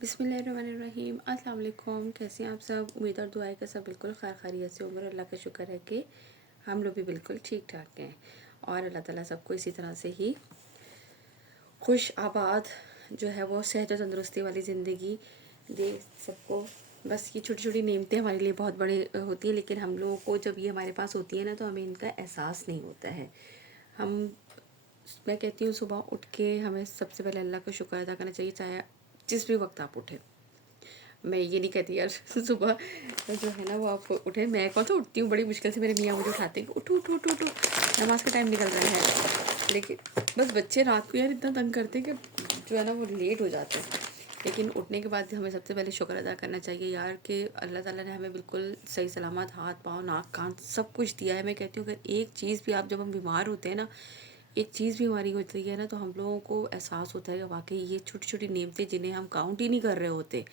बिस्मिल्लाहिर्रहमानिर्रहीम। अस्सलाम वालेकुम। कैसे हैं आप सब? उम्मीद और दुआ है कि सब बिल्कुल खैर खैरियत से होंगे। अल्लाह का शुक्र है कि हम लोग भी बिल्कुल ठीक ठाक हैं और अल्लाह ताला सबको इसी तरह से ही खुश आबाद जो है वो सेहत और तंदुरुस्ती वाली ज़िंदगी दे सबको। बस ये छोटी छोटी नेमतें हमारे लिए बहुत बड़ी होती हैं, लेकिन हम लोगों को जब ये हमारे पास होती है ना तो हमें इनका एहसास नहीं होता है। मैं कहती हूँ सुबह उठ के हमें सबसे पहले अल्लाह का शुक्र अदा करना चाहिए, चाहे जिस भी वक्त आप उठें। मैं ये नहीं कहती यार सुबह जो है ना वो आप उठे, मैं कौन सा उठती हूँ, बड़ी मुश्किल से मेरे मियाँ मुझे उठाते हैं कि उठो उठो उठो उठो, नमाज का टाइम निकल रहा है। लेकिन बस बच्चे रात को यार इतना तंग करते हैं कि जो है ना वो लेट हो जाते हैं। लेकिन उठने के बाद हमें सबसे पहले शुक्र अदा करना चाहिए यार कि अल्लाह ताला ने हमें बिल्कुल सही सलामत हाथ पाँव नाक कान सब कुछ दिया है। मैं कहती हूँ अगर एक चीज़ भी आप जब हम बीमार होते हैं ना, एक चीज़ भी हमारी होती है ना, तो हम लोगों को एहसास होता है कि वाकई ये छोटी छोटी नेमतें जिन्हें हम काउंट ही नहीं कर रहे होते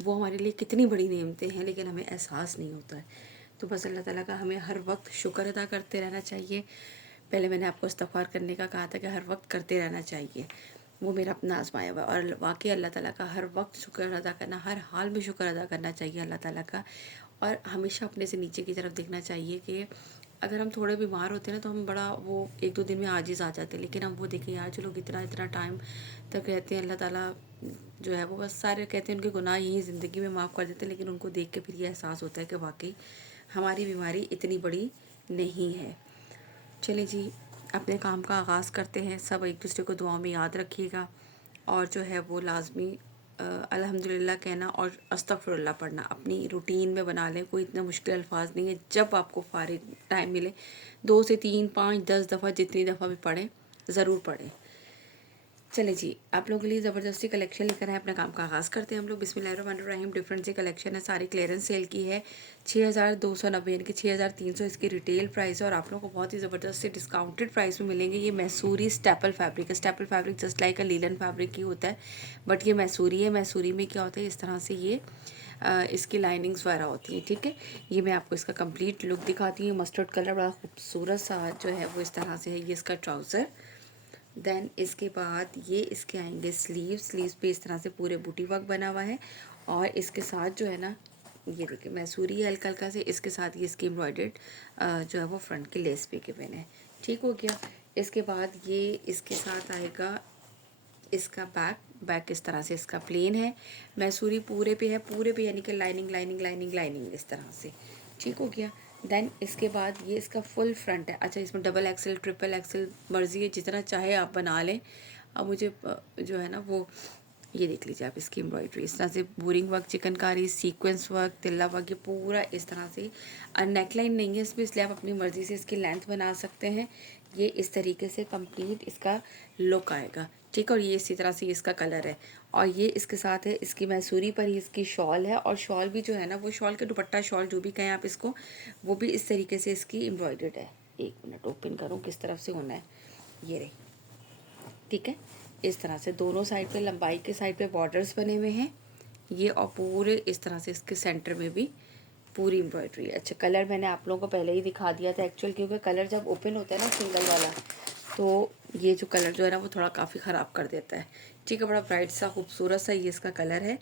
वो हमारे लिए कितनी बड़ी नेमतें हैं, लेकिन हमें एहसास नहीं होता है। तो बस अल्लाह ताला का हमें हर वक्त शुक्र अदा करते रहना चाहिए। पहले मैंने आपको इस्तग़फ़ार करने का कहा था कि हर वक्त करते रहना चाहिए, वो मेरा अपना आज़माया हुआ। और वाकई अल्लाह ताला का हर वक्त शुक्र अदा करना, हर हाल में शुक्र अदा करना चाहिए अल्लाह ताला का। और हमेशा अपने से नीचे की तरफ देखना चाहिए कि अगर हम थोड़े बीमार होते हैं ना तो हम बड़ा वो एक दो दिन में आजिज़ आ जाते हैं, लेकिन हम वो देखें यार जो लोग इतना इतना टाइम तक रहते हैं, अल्लाह ताला जो है वो बस सारे कहते हैं उनके गुनाह यही ज़िंदगी में माफ़ कर देते हैं। लेकिन उनको देख के फिर ये एहसास होता है कि वाकई हमारी बीमारी इतनी बड़ी नहीं है। चलिए जी, अपने काम का आगाज़ करते हैं। सब एक दूसरे को दुआओं में याद रखिएगा और जो है वो लाजमी अल्हम्दुलिल्लाह कहना और अस्तगफिरुल्लाह पढ़ना अपनी रूटीन में बना लें। कोई इतना मुश्किल अल्फाज नहीं है, जब आपको फारिग टाइम मिले 2 से 3 5 10 दफ़ा जितनी दफ़ा भी पढ़ें, ज़रूर पढ़ें। चले जी, आप लोगों के लिए ज़बरदस्ती कलेक्शन लेकर आए, अपना काम का आगाज़ करते हैं हम लोग। बिस्मिल्लाहिर्रहमानिर्रहीम। डिफरेंट सी कलेक्शन है, सारी क्लियरेंस सेल की है। 6290 यानी कि 6300 इसकी रिटेल प्राइस है और आप लोगों को बहुत ही ज़बरदस्त से डिस्काउंटेड प्राइस में मिलेंगे। ये मैसूरी स्टेपल फैब्रिक है। Staple fabric just like a linen fabric ही होता है, बट ये मैसूरी है। मैसूरी में क्या होता है, इस तरह से ये इसकी लाइनिंग्स वगैरह होती हैं। ठीक है, ये मैं आपको इसका कंप्लीट लुक दिखाती हूँ। मस्टर्ड कलर बड़ा खूबसूरत सा जो है वो इस तरह से है। ये इसका ट्राउज़र, देन इसके बाद ये इसके आएंगे स्लीव्स पे इस तरह से पूरे बूटी वर्क बना हुआ है। और इसके साथ जो है ना ये देखिए मैसूरी है हल्का हल्का से, इसके साथ ये इसकी एम्ब्रॉयडर्ड जो है वो फ्रंट की लेस पे गिवन है। ठीक हो गया। इसके बाद ये इसके साथ आएगा इसका बैक इस तरह से इसका प्लेन है। मैसूरी पूरे पे है, पूरे पे यानी कि लाइनिंग लाइनिंग लाइनिंग लाइनिंग इस तरह से। ठीक हो गया। देन इसके बाद ये इसका फुल फ्रंट है। अच्छा, इसमें डबल एक्सल ट्रिपल एक्सल मर्जी है, जितना चाहे आप बना लें। अब मुझे जो है ना वो ये देख लीजिए आप, इसकी एम्ब्रॉयडरी इस तरह से boring work, chikankari, sequence work, tilla work, ये पूरा इस तरह से। नेकलाइन नहीं है इसमें, इसलिए आप अपनी मर्ज़ी से इसकी लेंथ बना सकते हैं। ये इस तरीके से कंप्लीट इसका लुक आएगा। ठीक है, और ये इसी तरह से इसका कलर है। और ये इसके साथ है इसकी मैसूरी पर ही इसकी शॉल है। और शॉल भी जो है ना वो शॉल के दुपट्टा शॉल जो भी कहें आप इसको, वो भी इस तरीके से इसकी एम्ब्रॉयडर्ड है। एक मिनट ओपन करूँ किस तरफ से होना है, ये रही। ठीक है, इस तरह से दोनों साइड पे लंबाई के साइड पे बॉर्डर्स बने हुए हैं ये, और पूरे इस तरह से इसके सेंटर में भी पूरी एम्ब्रॉयडरी है। अच्छा, कलर मैंने आप लोगों को पहले ही दिखा दिया था एक्चुअल, क्योंकि कलर जब ओपन होता है ना सिंगल वाला, तो ये जो कलर जो है ना वो थोड़ा काफ़ी ख़राब कर देता है। ठीक है, बड़ा ब्राइट सा खूबसूरत सा ये इसका कलर है।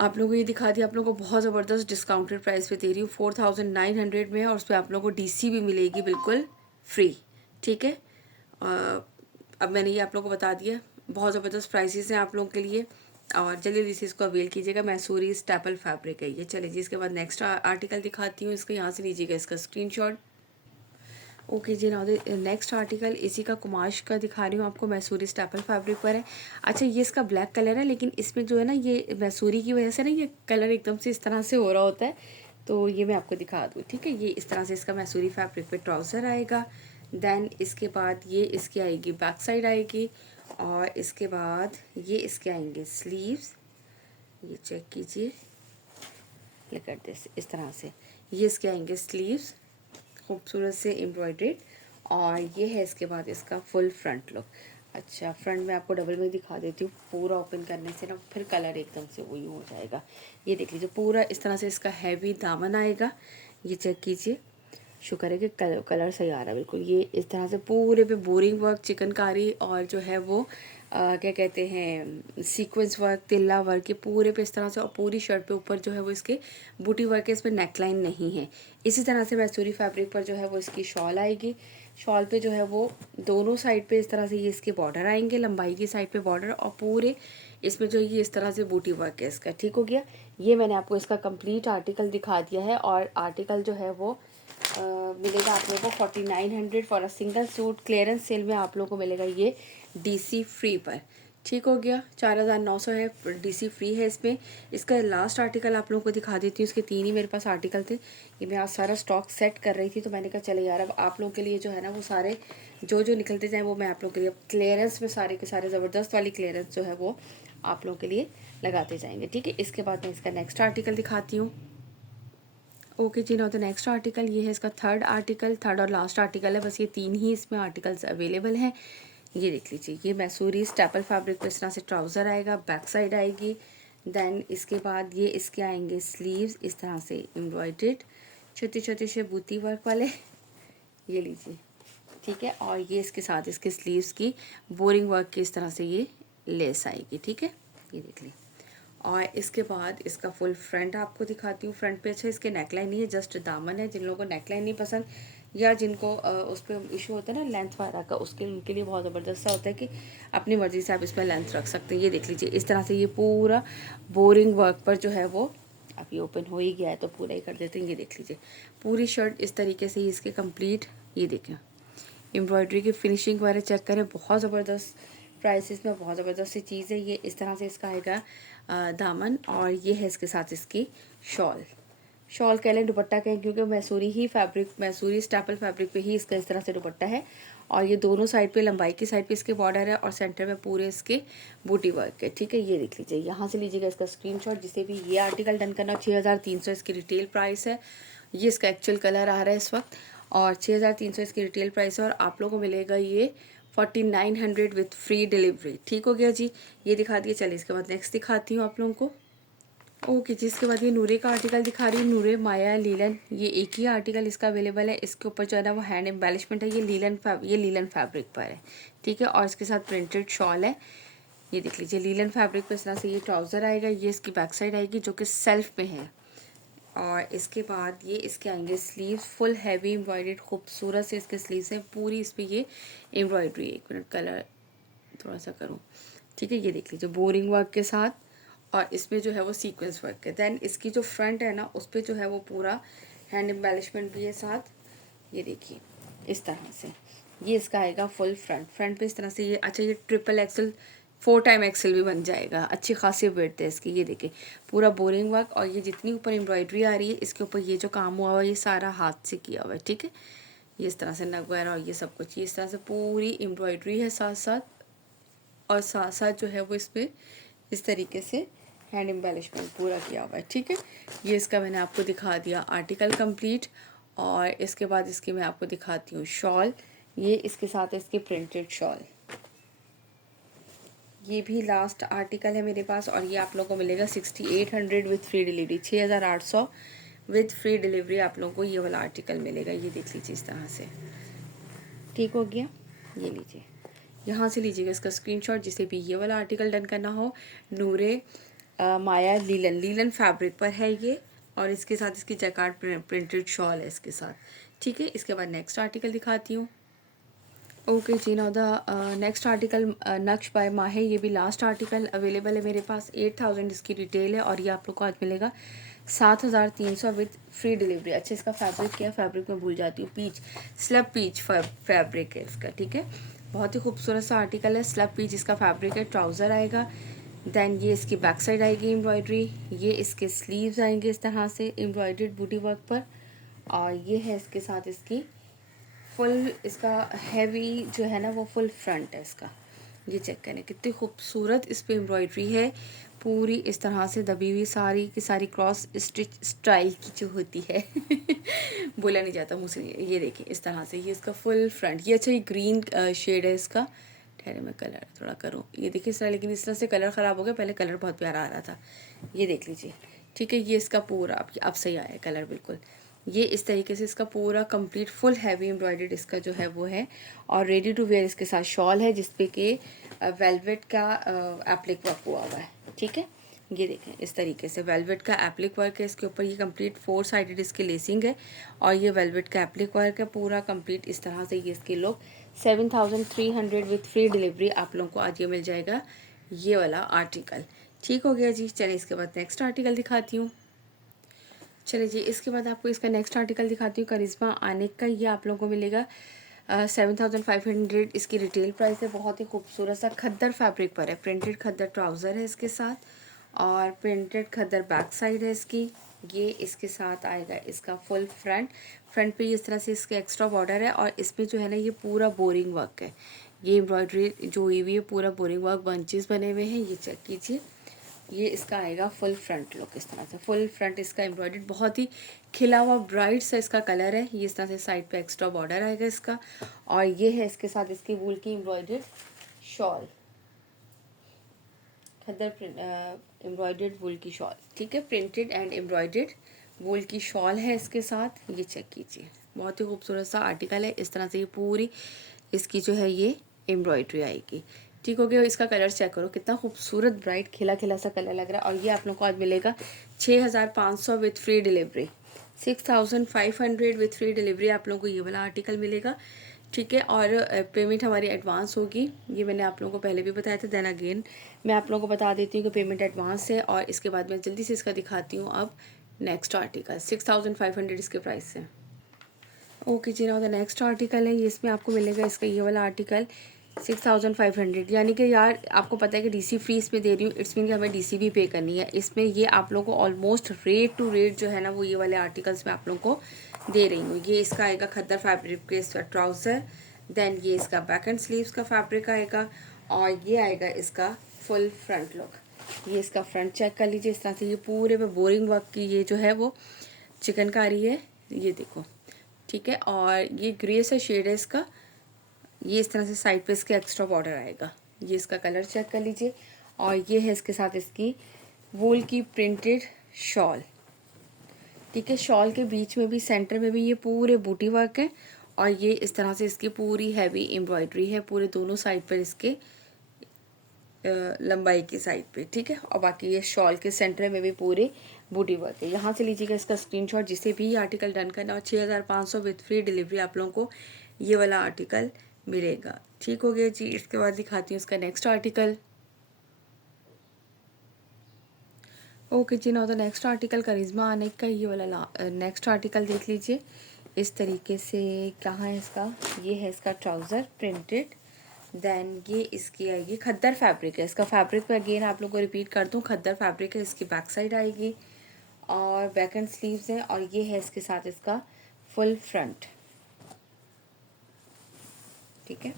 आप लोगों को ये दिखा दिया, आप लोगों को बहुत ज़बरदस्त डिस्काउंटेड प्राइस पे दे रही हूँ। 4900 में है और उस पर आप लोगों को डीसी भी मिलेगी बिल्कुल फ्री। ठीक है, अब मैंने ये आप लोगों को बता दिया, बहुत ज़बरदस्त प्राइसेस हैं आप लोगों के लिए और जल्दी से इसको अवेल कीजिएगा। मैसूरी स्टेपल फैब्रिक है ये। चलिए जी, इसके बाद नेक्स्ट आर्टिकल दिखाती हूँ। इसको यहाँ से लीजिएगा इसका स्क्रीनशॉट। ओके जी, नाउ नेक्स्ट आर्टिकल इसी का कुमाश का दिखा रही हूँ आपको, मैसूरी स्टेपल फैब्रिक पर है। अच्छा, ये इसका ब्लैक कलर है, लेकिन इसमें जो है ना ये मैसूरी की वजह से ना ये कलर एकदम से इस तरह से हो रहा होता है, तो ये मैं आपको दिखा दूँ। ठीक है, ये इस तरह से इसका मैसूरी फैब्रिक पे ट्राउज़र आएगा। देन इसके बाद ये इसकी आएगी बैक साइड आएगी, और इसके बाद ये इसके आएंगे स्लीव्स। ये चेक कीजिए, लुक एट दिस, इस तरह से ये इसके आएंगे स्लीव्स खूबसूरत से एम्ब्रॉयडर्ड, और ये है इसके बाद इसका फुल फ्रंट लुक। अच्छा, फ्रंट में आपको डबल में दिखा देती हूँ, पूरा ओपन करने से ना फिर कलर एकदम से वही हो जाएगा। ये देख लीजिए, पूरा इस तरह से इसका हैवी दामन आएगा। ये चेक कीजिए, शुक्र है कि कलर सही आ रहा है बिल्कुल। ये इस तरह से पूरे पे बोरिंग वर्क, चिकनकारी और जो है वो क्या कहते हैं सीक्वेंस वर्क, तिल्ला वर्क, ये पूरे पे इस तरह से, और पूरी शर्ट पे ऊपर जो है वो इसके बूटी वर्क है, इस पर नेकलाइन नहीं है। इसी तरह से मैसूरी फैब्रिक पर जो है वो इसकी शॉल आएगी। शॉल पे जो है वो दोनों साइड पे इस तरह से ये इसके बॉर्डर आएंगे, लंबाई की साइड पे बॉर्डर, और पूरे इसमें जो ये इस तरह से बूटी वर्क है इसका। ठीक हो गया। ये मैंने आपको इसका कंप्लीट आर्टिकल दिखा दिया है, और आर्टिकल जो है वो मिलेगा आप लोगों को 4900 for a single suit. Clearance sale में आप लोगों को मिलेगा ये डीसी फ्री पर। ठीक हो गया। 4900 है, डीसी फ्री है इसमें। इसका लास्ट आर्टिकल आप लोगों को दिखा देती हूँ। इसके 3 ही मेरे पास आर्टिकल थे। ये मैं आज सारा स्टॉक सेट कर रही थी, तो मैंने कहा चले यार अब आप लोगों के लिए जो है ना वो सारे जो जो निकलते जाएँ वो मैं आप लोगों के लिए क्लियरेंस में सारे के सारे ज़बरदस्त वाली क्लियरेंस जो है वो आप लोगों के लिए लगाते जाएंगे। ठीक है। इसके बाद मैं इसका नेक्स्ट आर्टिकल दिखाती हूँ। Okay ji, now the next article ये है इसका थर्ड आर्टिकल, थर्ड और लास्ट आर्टिकल है। बस ये 3 ही इसमें आर्टिकल्स अवेलेबल हैं। ये देख लीजिए, ये मैसूरी स्टेपल फैब्रिक पे इस तरह से ट्राउज़र आएगा, बैक साइड आएगी। देन इसके बाद ये इसके आएंगे स्लीव्स इस तरह से एम्ब्रॉयडर्ड, छोटे छोटे से बूटी वर्क वाले। ये लीजिए, ठीक है। और ये इसके साथ इसके स्लीव्स की बोरिंग वर्क की इस तरह से ये लेस आएगी। ठीक है, ये देख लीजिए। और इसके बाद इसका फुल फ्रंट आपको दिखाती हूँ। फ्रंट पे अच्छा इसके नेकलाइन नहीं है, जस्ट दामन है। जिन लोगों को नेकलाइन नहीं पसंद या जिनको उस पर इशू होता है ना लेंथ वगैरह का, उसके उनके लिए बहुत ज़बरदस्त सा होता है कि अपनी मर्ज़ी से आप इसमें लेंथ रख सकते हैं। ये देख लीजिए, इस तरह से ये पूरा बोरिंग वर्क पर जो है वो अभी ओपन हो ही गया है तो पूरा ही कर देते हैं। ये देख लीजिए, पूरी शर्ट इस तरीके से ही इसके कंप्लीट। ये देखें एम्ब्रॉयडरी की फिनिशिंग वगैरह चेक करें, बहुत ज़बरदस्त प्राइसेस में बहुत ज़बरदस्त सी चीज़ है। ये इस तरह से इसका आएगा दामन, और ये है इसके साथ इसकी शॉल। शॉल कह लें, दुपट्टा कहें, क्योंकि मैसूरी ही फैब्रिक, मैसूरी स्टेपल फैब्रिक पे ही इसका इस तरह से दुपट्टा है। और ये दोनों साइड पे, लंबाई की साइड पे इसके बॉर्डर है, और सेंटर में पूरे इसके बूटी वर्क है। ठीक है, ये देख लीजिए, यहाँ से लीजिएगा इसका स्क्रीनशॉट। जिसे भी ये आर्टिकल डन करना, 6300 इसकी रिटेल प्राइस है। ये इसका एक्चुअल कलर आ रहा है इस वक्त, और 6300 इसकी रिटेल प्राइस है। और आप लोगों को मिलेगा ये 4900 विथ फ्री डिलीवरी। ठीक हो गया जी, ये दिखा दिया। चलिए इसके बाद नेक्स्ट दिखाती हूँ आप लोगों को। ओके जी, इसके बाद ये नूरे का आर्टिकल दिखा रही हूँ। नूरे माया लीलन, ये एक ही आर्टिकल इसका अवेलेबल है। इसके ऊपर जो है ना वो हैंड एम्बेलिशमेंट है। ये लीलन फैब्रिक पर है। ठीक है, और इसके साथ प्रिंटेड शॉल है। ये देख लीजिए, लीलन फैब्रिक पर इस तरह से ये ट्राउज़र आएगा। ये इसकी बैक साइड आएगी जो कि सेल्फ में है। और इसके बाद ये इसके आएंगे स्लीव्स, फुल हैवी एम्ब्रॉयडर्ड खूबसूरत से इसके स्लीव्स हैं। पूरी इस पर ये एम्ब्रॉयडरी, एक मिनट कलर थोड़ा सा करूँ। ठीक है, ये देख लीजिए बोरिंग वर्क के साथ, और इसमें जो है वो सीक्वेंस वर्क है। देन इसकी जो फ्रंट है ना उस पर जो है वो पूरा हैंड एम्बेलिशमेंट भी है साथ। ये देखिए इस तरह से ये इसका आएगा फुल फ्रंट। फ्रंट पे इस तरह से ये, अच्छा ये ट्रिपल एक्सल 4 टाइम एक्सल भी बन जाएगा। अच्छी खासी वेट है इसकी। ये देखिए पूरा बोरिंग वर्क, और ये जितनी ऊपर एम्ब्रॉयडरी आ रही है इसके ऊपर ये जो काम हुआ हुआ है ये सारा हाथ से किया हुआ है। ठीक है, ये इस तरह से नग वगैरह और ये सब कुछ, ये इस तरह से पूरी एम्ब्रॉयडरी है साथ साथ, और साथ साथ जो है वो इसमें इस तरीके से हैंड एम्बेलिशमेंट पूरा किया हुआ है। ठीक है, ये इसका मैंने आपको दिखा दिया आर्टिकल कंप्लीट। और इसके बाद इसकी मैं आपको दिखाती हूँ शॉल। ये इसके साथ है इसकी प्रिंटेड शॉल। ये भी लास्ट आर्टिकल है मेरे पास, और ये आप लोगों को मिलेगा 6800 with free delivery. 6800 with free delivery आप लोगों को ये वाला आर्टिकल मिलेगा। ये देख लीजिए इस तरह से। ठीक हो गया, ये लीजिए, यहाँ से लीजिएगा इसका स्क्रीनशॉट जिसे भी ये वाला आर्टिकल डन करना हो। नूरे माया लीलन फैब्रिक पर है ये, और इसके साथ इसकी जैकार्ड प्रिंटेड शॉल है इसके साथ। ठीक है, इसके बाद नेक्स्ट आर्टिकल दिखाती हूँ। Okay ji, now the next article Naqsh by Mahe. ये भी लास्ट आर्टिकल अवेलेबल है मेरे पास। 8000 इसकी रिटेल है, और ये आप लोग को आज मिलेगा 7300 विद फ्री डिलीवरी। अच्छा इसका फैब्रिक क्या है, फैब्रिक में भूल जाती हूँ, पीच, स्लब पीच फैब्रिक है इसका। ठीक है, बहुत ही खूबसूरत सा आर्टिकल है। स्लब पीच इसका फैब्रिक है, ट्राउज़र आएगा। देन ये इसकी बैक साइड आएगी एम्ब्रॉयडरी। ये इसके स्लीव्स आएंगे इस तरह से एम्ब्रॉयडर्ड बूटी वर्क पर, और ये है इसके साथ इसकी फुल, इसका हैवी जो है ना वो फुल फ्रंट है इसका। ये चेक करें कितनी खूबसूरत इस पे एम्ब्रॉयडरी है, पूरी इस तरह से दबी हुई, सारी की सारी क्रॉस स्टिच स्टाइल की जो होती है बोला नहीं जाता मुझसे। ये देखिए इस तरह से ये इसका फुल फ्रंट। ये अच्छा ये ग्रीन शेड है इसका। ठहरे मैं कलर थोड़ा करूँ। ये देखिए इस तरह, लेकिन इस तरह से कलर ख़राब हो गया, पहले कलर बहुत प्यारा आ रहा था। ये देख लीजिए, ठीक है, ये इसका पूरा अब सही आया कलर बिल्कुल। ये इस तरीके से इसका पूरा कंप्लीट फुल हैवी एम्ब्रॉयडर्ड इसका जो है वो है। और रेडी टू वेयर इसके साथ शॉल है जिसपे कि वेलवेट का एप्लिक वर्क हुआ हुआ है। ठीक है, ये देखें इस तरीके से वेलवेट का एप्लिक वर्क है इसके ऊपर। ये कंप्लीट 4 साइडेड इसकी लेसिंग है और ये वेलवेट का एप्लिक वर्क है पूरा कंप्लीट। इस तरह से ये इसके लोग 7300 विथ फ्री डिलीवरी आप लोगों को आज ये मिल जाएगा ये वाला आर्टिकल। ठीक हो गया जी। चलिए इसके बाद नेक्स्ट आर्टिकल दिखाती हूँ। चलिए जी, इसके बाद आपको इसका नेक्स्ट आर्टिकल दिखाती हूँ। करिश्मा आनिक का ये आप लोगों को मिलेगा 7500 इसकी रिटेल प्राइस है। बहुत ही खूबसूरत सा खद्दर फैब्रिक पर है, प्रिंटेड खद्दर ट्राउज़र है इसके साथ और प्रिंटेड खद्दर बैक साइड है इसकी। ये इसके साथ आएगा इसका फुल फ्रंट पे इस तरह से इसके एक्स्ट्रा बॉर्डर है और इसमें जो है ना ये पूरा बोरिंग वर्क है। ये एम्ब्रॉयडरी जो हुई हुई है पूरा बोरिंग वर्क बंचेस बने हुए हैं। ये चेक कीजिए, ये इसका आएगा फुल फ्रंट लुक। इस तरह से फुल फ्रंट इसका एम्ब्रॉयडर्ड बहुत ही खिला हुआ ब्राइट सा इसका कलर है। ये इस तरह से साइड पे एक्स्ट्रा बॉर्डर आएगा इसका और ये है इसके साथ इसकी वूल की एम्ब्रॉयडर्ड शॉल, खद्दर एम्ब्रॉयडर्ड वूल की शॉल। ठीक है, प्रिंटेड एंड एम्ब्रॉयडर्ड वूल की शॉल है इसके साथ। ये चेक कीजिए, बहुत ही खूबसूरत सा आर्टिकल है। इस तरह से ये पूरी इसकी जो है ये एम्ब्रॉयडरी आएगी। ठीक हो गया। इसका कलर चेक करो कितना खूबसूरत ब्राइट खिला खिला सा कलर लग रहा है। और ये आप लोग को आज मिलेगा 6500 with free delivery, 6500 with free delivery आप लोगों को ये वाला आर्टिकल मिलेगा। ठीक है, और पेमेंट हमारी एडवांस होगी, ये मैंने आप लोगों को पहले भी बताया था। देन अगेन मैं आप लोगों को बता देती हूँ कि पेमेंट एडवांस है। और इसके बाद मैं जल्दी से इसका दिखाती हूँ अब नेक्स्ट आर्टिकल। 6500 इसके प्राइस है। Okay ji, now the next article है, ये इसमें आपको मिलेगा इसका ये वाला आर्टिकल 6500। यानी कि यार आपको पता है कि डीसी फ्री इसमें दे रही हूँ, इट्स मीन कि हमें डीसी भी पे करनी है इसमें। ये आप लोगों को ऑलमोस्ट रेट टू रेट जो है ना वो ये वाले आर्टिकल्स में आप लोगों को दे रही हूँ। ये इसका आएगा खद्दर फैब्रिक के ट्राउज़र, देन ये इसका बैक एंड स्लीव्स का फैब्रिक आएगा और ये आएगा इसका फुल फ्रंट लुक। ये इसका फ्रंट चेक कर लीजिए, इस तरह से ये पूरे में बोरिंग वर्क की ये जो है वो चिकनकारी है, ये देखो। ठीक है, और ये ग्रे सा शेड है इसका। ये इस तरह से साइड पे इसके एक्स्ट्रा बॉर्डर आएगा। ये इसका कलर चेक कर लीजिए और ये है इसके साथ इसकी वूल की प्रिंटेड शॉल। ठीक है, शॉल के बीच में भी सेंटर में भी ये पूरे बूटी वर्क है और ये इस तरह से इसकी पूरी हैवी एम्ब्रॉयडरी है पूरे दोनों साइड पर इसके लंबाई की साइड पे। ठीक है, और बाकी ये शॉल के सेंटर में भी पूरे बूटी वर्क है। यहाँ से लीजिएगा इसका स्क्रीनशॉट जिसे भी ये आर्टिकल डन करना और 6500 विथ फ्री डिलीवरी आप लोगों को ये वाला आर्टिकल मिलेगा। ठीक हो गया जी। इसके बाद दिखाती हूँ इसका next article. Okay ji, now the next article Karishma Anik का ये वाला नेक्स्ट आर्टिकल देख लीजिए। इस तरीके से कहाँ है इसका, ये है इसका ट्राउज़र प्रिंटेड, देन ये इसकी आएगी खद्दर फैब्रिक है। इसका फैब्रिक पे अगेन आप लोग को रिपीट कर दूँ, खद्दर फैब्रिक है। इसकी बैक साइड आएगी और बैक एंड स्लीव्स है और ये है इसके साथ इसका फुल फ्रंट। ठीक है,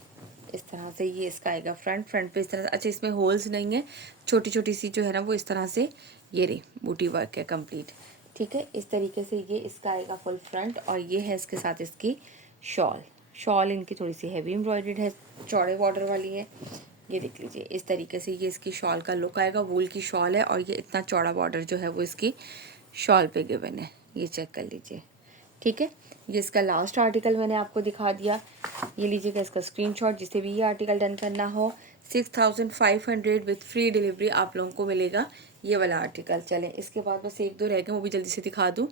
इस तरह से ये इसका आएगा फ्रंट पे इस तरह से। अच्छा, इसमें होल्स नहीं है, छोटी छोटी सी जो है ना वो इस तरह से ये रही बूटी वर्क है कंप्लीट। ठीक है, इस तरीके से ये इसका आएगा फुल फ्रंट और ये है इसके साथ इसकी शॉल इनकी थोड़ी सी हैवी एम्ब्रॉयडर्ड है, चौड़े बॉर्डर वाली है। ये देख लीजिए, इस तरीके से ये इसकी शॉल का लुक आएगा। वूल की शॉल है और ये इतना चौड़ा बॉर्डर जो है वो इसकी शॉल पे गिवन है, ये चेक कर लीजिए। ठीक है, ये इसका लास्ट आर्टिकल मैंने आपको दिखा दिया। ये लीजिएगा इसका स्क्रीनशॉट जिसे भी ये आर्टिकल डन करना हो। 6500 विथ फ्री डिलीवरी आप लोगों को मिलेगा ये वाला आर्टिकल। चलें, इसके बाद बस एक दो रह गए, वो भी जल्दी से दिखा दूँ।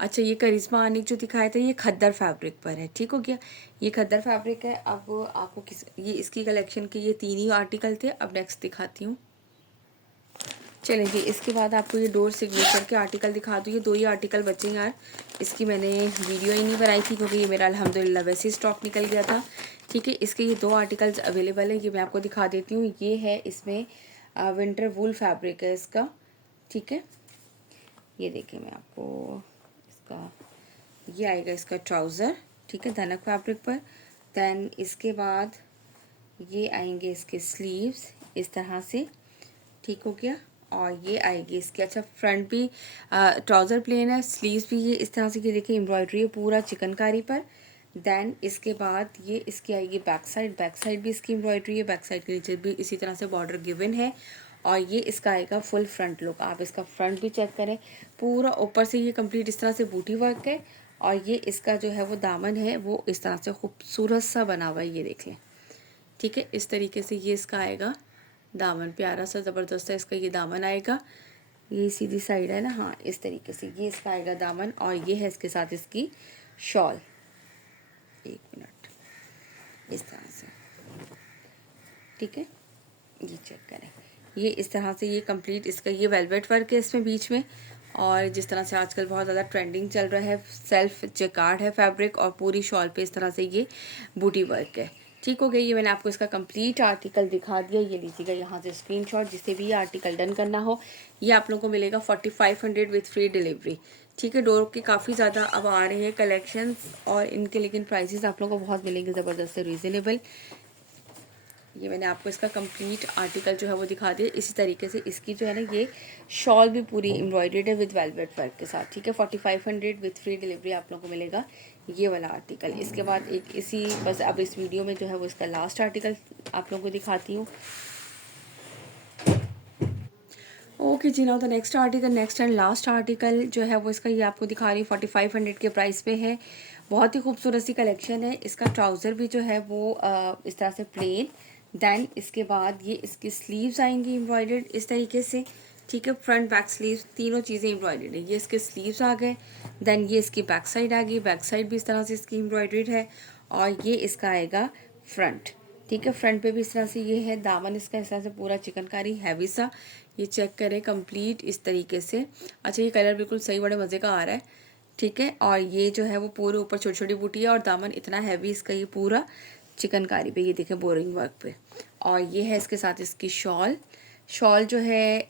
अच्छा, ये करिश्मा आनिक जो दिखाया था ये खद्दर फैब्रिक पर है। ठीक हो गया, ये खद्दर फैब्रिक है। अब आपको ये इसकी कलेक्शन के ये 3 ही आर्टिकल थे। अब नेक्स्ट दिखाती हूँ। चलें जी, इसके बाद आपको ये डोर सिग्नेचर के आर्टिकल दिखा दूँ। ये 2 ही आर्टिकल बचे यार, इसकी मैंने वीडियो ही नहीं बनाई थी क्योंकि ये मेरा अल्हम्दुलिल्लाह वैसे ही स्टॉक निकल गया था। ठीक है, इसके ये 2 आर्टिकल्स अवेलेबल है, ये मैं आपको दिखा देती हूँ। ये है इसमें विंटर वूल फैब्रिक है इसका। ठीक है, ये देखिए मैं आपको इसका ये आएगा इसका ट्राउज़र। ठीक है, धनक फैब्रिक पर। दैन इसके बाद ये आएंगे इसके स्लीव्स इस तरह से। ठीक हो गया, और ये आएगी इसके, अच्छा फ्रंट भी ट्राउज़र प्लेन है, स्लीव्स भी ये इस तरह से ये देखिए एम्ब्रॉयडरी है पूरा चिकनकारी पर। दैन इसके बाद ये इसकी आएगी बैक साइड भी इसकी एम्ब्रॉयडरी है, बैक साइड के नीचे भी इसी तरह से बॉर्डर गिवन है और ये इसका आएगा फुल फ्रंट लुक। आप इसका फ्रंट भी चेक करें, पूरा ऊपर से ये कंप्लीट इस तरह से बूटी वर्क है और ये इसका जो है वो दामन है वो इस तरह से खूबसूरत सा बना हुआ है, ये देख लें। ठीक है, इस तरीके से ये इसका आएगा दामन, प्यारा सा ज़बरदस्त सा इसका ये दामन आएगा। ये सीधी साइड है ना, हाँ इस तरीके से ये इसका आएगा दामन और ये है इसके साथ इसकी शॉल। एक मिनट, इस तरह से, ठीक है, ये चेक करें, ये इस तरह से ये कंप्लीट इसका ये वेलवेट वर्क है इसमें बीच में। और जिस तरह से आजकल बहुत ज़्यादा ट्रेंडिंग चल रहा है, सेल्फ जेकार्ड है फैब्रिक और पूरी शॉल पे इस तरह से ये बूटी वर्क है। ठीक हो गया, ये मैंने आपको इसका कंप्लीट आर्टिकल दिखा दिया। ये लीजिएगा यहाँ से स्क्रीनशॉट, जिससे भी ये आर्टिकल डन करना हो। ये आप लोगों को मिलेगा 4500 विथ फ्री डिलीवरी। ठीक है, डोर के काफ़ी ज़्यादा अब आ रहे हैं कलेक्शंस और इनके लेकिन प्राइसेस आप लोगों को बहुत मिलेंगे ज़बरदस्त से रीज़नेबल। ये मैंने आपको इसका कंप्लीट आर्टिकल जो है वो दिखा दिया। इसी तरीके से इसकी जो है ना ये शॉल भी पूरी एम्ब्रॉयडर्ड है विद वेलवेट वर्क के साथ। ठीक है, 4500 विथ फ्री डिलीवरी आप लोगों को मिलेगा ये वाला आर्टिकल। इसके बाद एक इसी बस अब इस वीडियो में जो है वो इसका लास्ट आर्टिकल आप लोगों को दिखाती हूँ। Okay ji, now the next article, next and last article जो है वो इसका ये आपको दिखा रही हूँ 4500 के प्राइस पे है। बहुत ही खूबसूरत सी कलेक्शन है। इसका ट्राउज़र भी जो है वो इस तरह से प्लेन, देन इसके बाद ये इसकी स्लीव्स आएंगी एम्ब्रॉयडर्ड इस तरीके से। ठीक है, फ्रंट बैक स्लीव्स तीनों चीज़ें एम्ब्रॉयडर्ड है। ये इसके स्लीव्स आ गए, देन ये इसकी बैक साइड आ गई, बैक साइड भी इस तरह से इसकी एम्ब्रॉयडर्ड है और ये इसका आएगा फ्रंट। ठीक है, फ्रंट पे भी इस तरह से ये है, दामन इसका इस तरह से पूरा चिकनकारी हैवी सा, ये चेक करें कंप्लीट इस तरीके से। अच्छा, ये कलर बिल्कुल सही, बड़े मज़े का आ रहा है। ठीक है, और ये जो है वो पूरे ऊपर छोटी छोटी बूटी है और दामन इतना हैवी इसका ये पूरा चिकनकारी पे, ये देखें बोरिंग वर्क पे। और ये है इसके साथ इसकी शॉल। शॉल जो है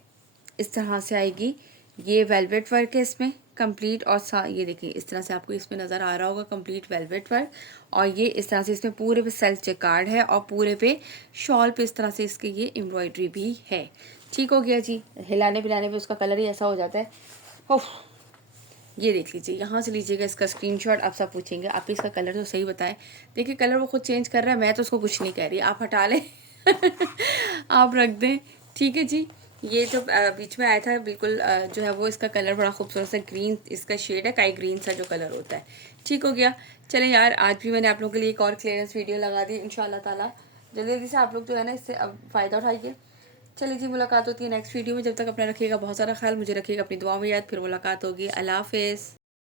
इस तरह से आएगी, ये वेलवेट वर्क है इसमें कंप्लीट और ये देखिए इस तरह से आपको इसमें नज़र आ रहा होगा कंप्लीट वेलवेट वर्क। और ये इस तरह से इसमें पूरे पे सेल्फ जेकार्ड है और पूरे पे शॉल पे इस तरह से इसके ये एम्ब्रॉयडरी भी है। ठीक हो गया जी, हिलाने पिलाने पे उसका कलर ही ऐसा हो जाता है। ओह, ये देख लीजिए, यहाँ से लीजिएगा इसका स्क्रीनशॉट। आप सब पूछेंगे आप इसका कलर तो सही बताएं। देखिए कलर वो खुद चेंज कर रहा है, मैं तो उसको कुछ नहीं कह रही, आप हटा लें आप रख दें। ठीक है जी, ये जो बीच में आया था बिल्कुल जो है वो इसका कलर बड़ा खूबसूरत सा ग्रीन इसका शेड है, काई ग्रीन सा जो कलर होता है। ठीक हो गया, चलें यार, आज भी मैंने आप लोगों के लिए एक और क्लियरेंस वीडियो लगा दी। इंशाल्लाह ताला जल्दी जल्दी से आप लोग जो है ना इससे अब फ़ायदा उठाइए। चलिए जी, मुलाकात होती है नेक्स्ट वीडियो में। जब तक अपना रखिएगा बहुत सारा ख्याल, मुझे रखिएगा अपनी दुआ में याद। फिर मुलाकात होगी, अल्लाह हाफ़िज़।